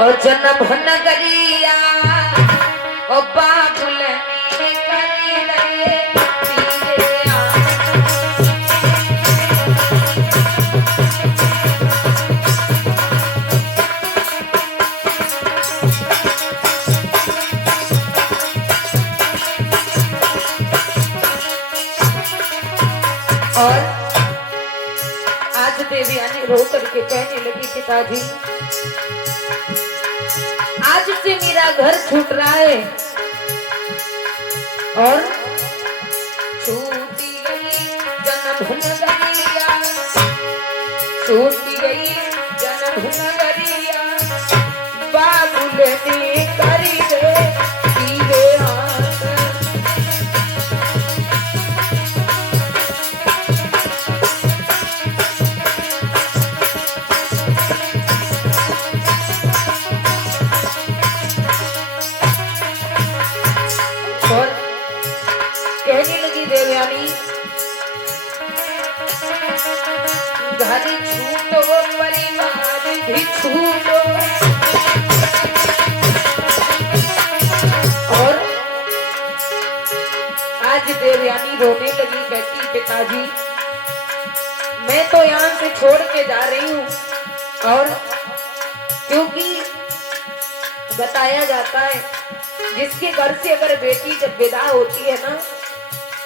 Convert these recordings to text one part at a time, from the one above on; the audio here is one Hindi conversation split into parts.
और जन्म नगरिया ओ बाबुल ने करी रे तीरे आ। और आज देवयानी रो करके कहने लगी पिताजी आज से मेरा घर छूट रहा है और छूटी गई जन्म नगरिया छूटी गई जन्म नगरिया बाबुल ने करी दे तीरे हाथ। और कहने लगी देवयानी घर छूटो परिवार भी छूटो। और आज देवयानी रोने लगी कहती पिताजी मैं तो यहाँ से छोड़ के जा रही हूँ और क्योंकि बताया जाता है जिसके घर से अगर बेटी जब विदा होती है ना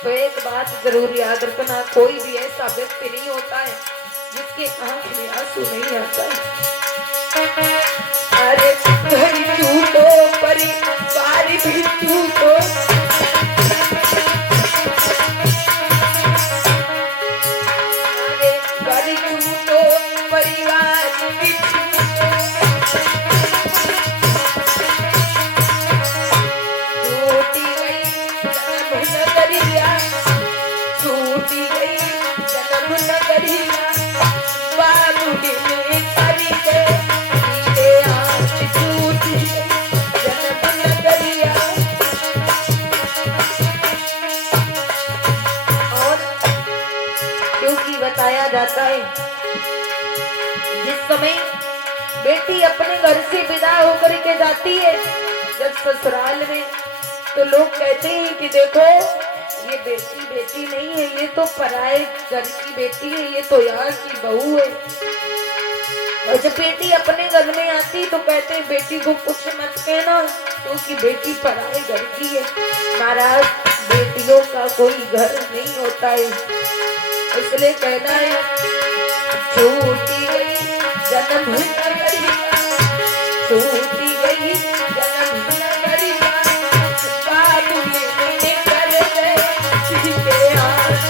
तो एक बात जरूर याद रखना कोई भी ऐसा व्यक्ति नहीं होता है जिसके आंख में आंसू नहीं आता है। अरे घर छूटो परिवार भी छूटो अरे घर छूटो परिवार भी छूटो। छूटी गई जन्म नगरिया छूटी गई जन्म नगरिया बाबुल ने करी दे तीरे हाथ। छूटी गई जन्म नगरिया। और क्योंकि बताया जाता है जिस समय बेटी अपने घर से विदा होकर के जाती है जब ससुराल में तो लोग कहते हैं कि देखो ये बेटी बेटी नहीं है ये तो पराए घर की बेटी है ये तो यहाँ की बहू है। और जब बेटी अपने घर में आती तो कहते हैं बेटी को कुछ मत कहना क्योंकि बेटी पराए घर की है। महाराज बेटियों का कोई घर नहीं होता है इसलिए कहना है छूटी गई जन्म नगरिया छूटी गई जन्म नगरिया बाबुल ने कर दे तीरे हाथ।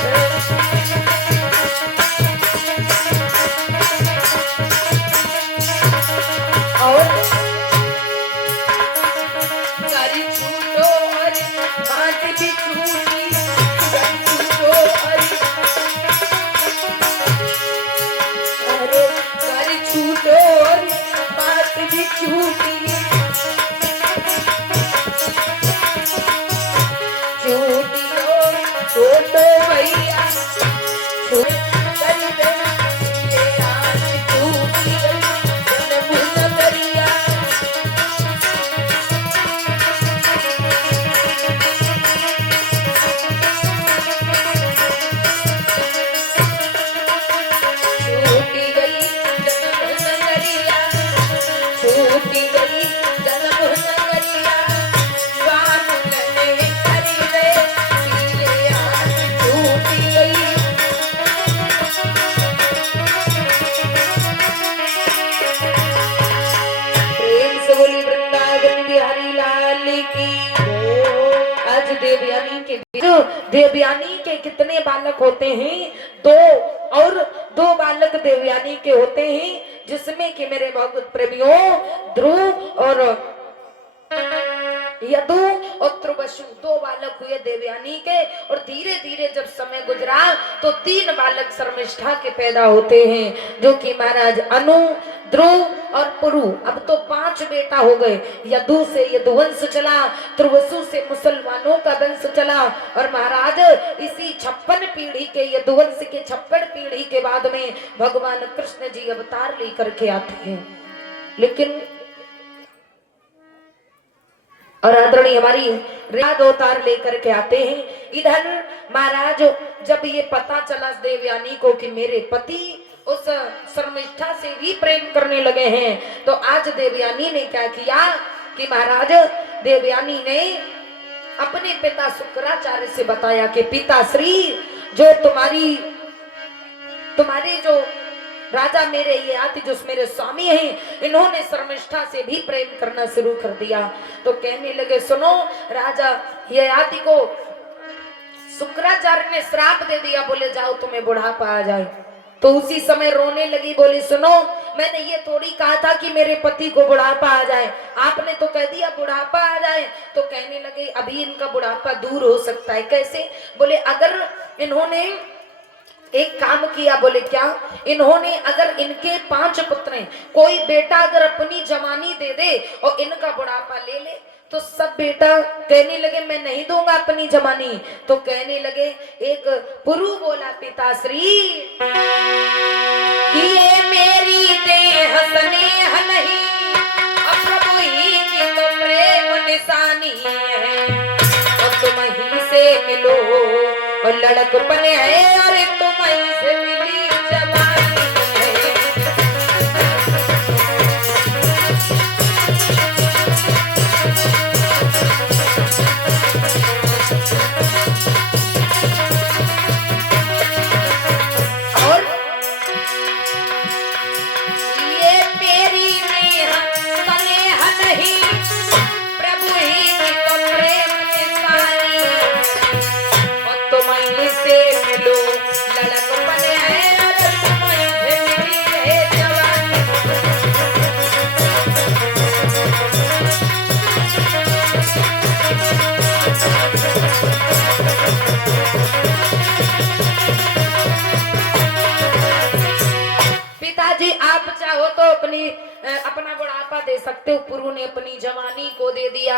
और घर छूटो और हाथ भी छूटी घर छूटो और अरे घर छूटो और बात भी छूटी छूटी हो तो भैया कर दे तीरे हाथ। छूटी गई जन्म नगरिया। छूटी गई जन्म नगरिया छूटी गई जन्म नगरिया बाबुल ने करी दे तीरे हाथ। छूटी गई। प्रेम से बोली वृंदावन बिहारी लाल की। आज देवयानी के कितने बालक होते हैं दो और दो बालक देवयानी के होते हैं जिसमें कि मेरे भगवत प्रेमियों ध्रुव और यदु और त्रुवसु दो बालक हुए देवयानी के। और धीरे धीरे जब समय गुजरा तो तीन बालक शर्मिष्ठा के पैदा होते हैं जो कि महाराज अनु ध्रुव और पुरु। अब तो 5 बेटा हो गए। यदु से यदुवंश चला, त्रुवसु से मुसलमानों का वंश चला और महाराज इसी 56 पीढ़ी के यदुवंश के 56 पीढ़ी के बाद में भगवान कृष्ण जी अवतार लेकर के आते हैं। लेकिन और आदरणीय हमारी राज अवतार लेकर के आते हैं। इधर महाराज जब ये पता चला देवयानी को कि मेरे पति उस शर्मिष्ठा से भी प्रेम करने लगे हैं, तो आज देवयानी ने क्या किया कि महाराज देवयानी ने अपने पिता शुक्राचार्य से बताया कि पिताश्री, जो तुम्हारे जो राजा मेरे ये आती जो मेरे स्वामी हैं, इन्होंने शर्मिष्ठा से भी प्रेम करना शुरू कर दिया। तो कहने लगे सुनो राजा, ये आती को शुक्राचार्य ने श्राप दे दिया, बोले जाओ तुम्हें बुढ़ापा आ जाए। तो उसी समय रोने लगी, बोली सुनो मैंने ये थोड़ी कहा था कि मेरे पति को बुढ़ापा आ जाए, आपने तो कह दिया बुढ़ापा आ जाए। तो कहने लगे अभी इनका बुढ़ापा दूर हो सकता है, कैसे? बोले अगर इन्होंने एक काम किया। बोले क्या? इन्होंने अगर इनके 5 पुत्र हैं, कोई बेटा अगर अपनी जवानी दे दे और इनका बुढ़ापा ले ले, तो सब बेटा कहने लगे मैं नहीं दूंगा अपनी जवानी। तो कहने लगे, एक पुरु बोला पिताश्री कि ये मेरी देह स्नेह नहीं, प्रभु ही की तो प्रेम निशानी है, और तुम ही से मिलो और लड़कपन है, और तुम ही से मिली जवानी है। और ये मेरी नेह स्नेह नहीं, प्रभु ही की तो प्रेम निशानी, और तुम ही से मिलो लड़कपन है, और तुम ही से मिली है जवानी। पिताजी आप चाहो तो अपना बुढ़ापा दे सकते हो। पुरु ने अपनी जवानी को दे दिया,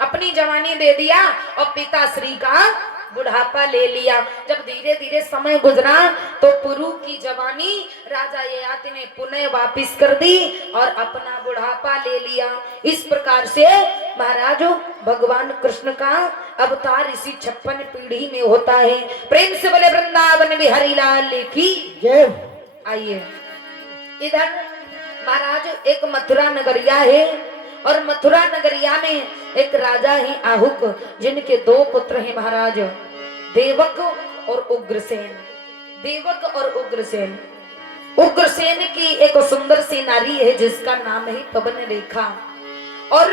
अपनी जवानी दे दिया और पिताश्री का बुढ़ापा ले लिया। जब धीरे धीरे समय गुजरा तो पुरु की जवानी राजा ययाति ने पुनः वापिस कर दी और अपना बुढ़ापा ले लिया। इस प्रकार से महाराज भगवान कृष्ण का अवतार इसी 56 पीढ़ी में होता है। प्रेम से बोले वृंदावन बिहारी लाल की जय। आइए इधर महाराज एक मथुरा नगरिया है, और मथुरा नगरिया में एक राजा है आहुक, जिनके 2 पुत्र हैं महाराज, देवक और उग्रसेन। देवक और उग्रसेन। उग्रसेन की एक सुंदर सी नारी है जिसका नाम है पवन रेखा, और